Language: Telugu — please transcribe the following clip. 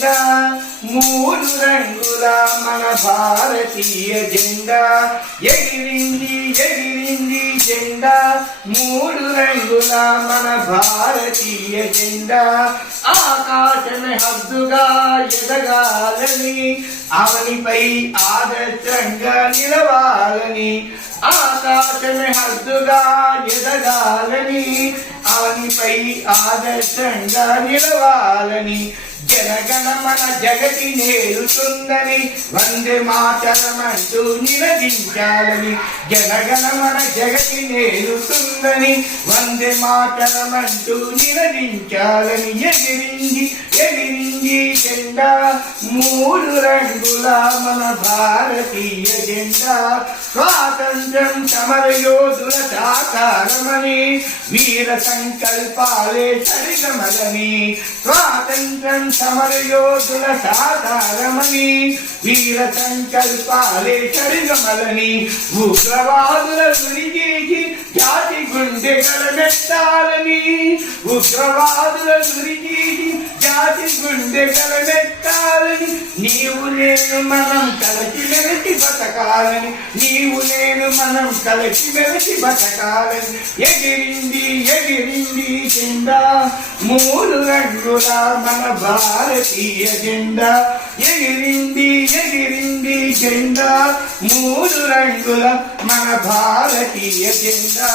జెండా మూడు రంగుల మన భారతీయ జెండా ఎగిరింది ఎగిరింది జెండా మూడు రంగుల మన భారతీయ జెండా ఆకాశమే హద్దుగా ఎదగాలని అవనిపై ఆదర్శంగా నిలవాలని ఆకాశమే హద్దుగా ఎదగాలని అవనిపై ఆదర్శంగా నిలవాలని జనగణమన జగతి నేరుతుందని వందే మాతరమంటూ నినదించాలని జనగణమన జగతి నేరుతుందని వందే మాతరమంటూ నినదించాలని ఎగిరింది ఎగిరింది జెండా మూడు రంగుల మన భారతీయ జెండా స్వాతంత్ర్యం సమరయోధుల సాకారమని వీర సంకల్పాలే సరిగమలని స్వాతంత్ర్యం సమరయోధుల సాకారమని వీర సంకల్పాలే సరిగమలని ఉగ్రవాదుల గురిగీసి జాతి గుండెగల నెట్టాలని ఉగ్రవాదుల గురిగీసి జాతి గుండెగల నెట్టాలని నీవు నేను మనం కలిసి మెలిసి బతకాలని నీవు నేను మనం కలిసి మెలిసి బతకాలని ఎగిరింది ఎగిరింది జెండా మూడు రంగుల మన భారతీయ జెండా ఎగిరింది ఎగిరింది జెండా మూడు రంగుల మన భారతీయ జెండా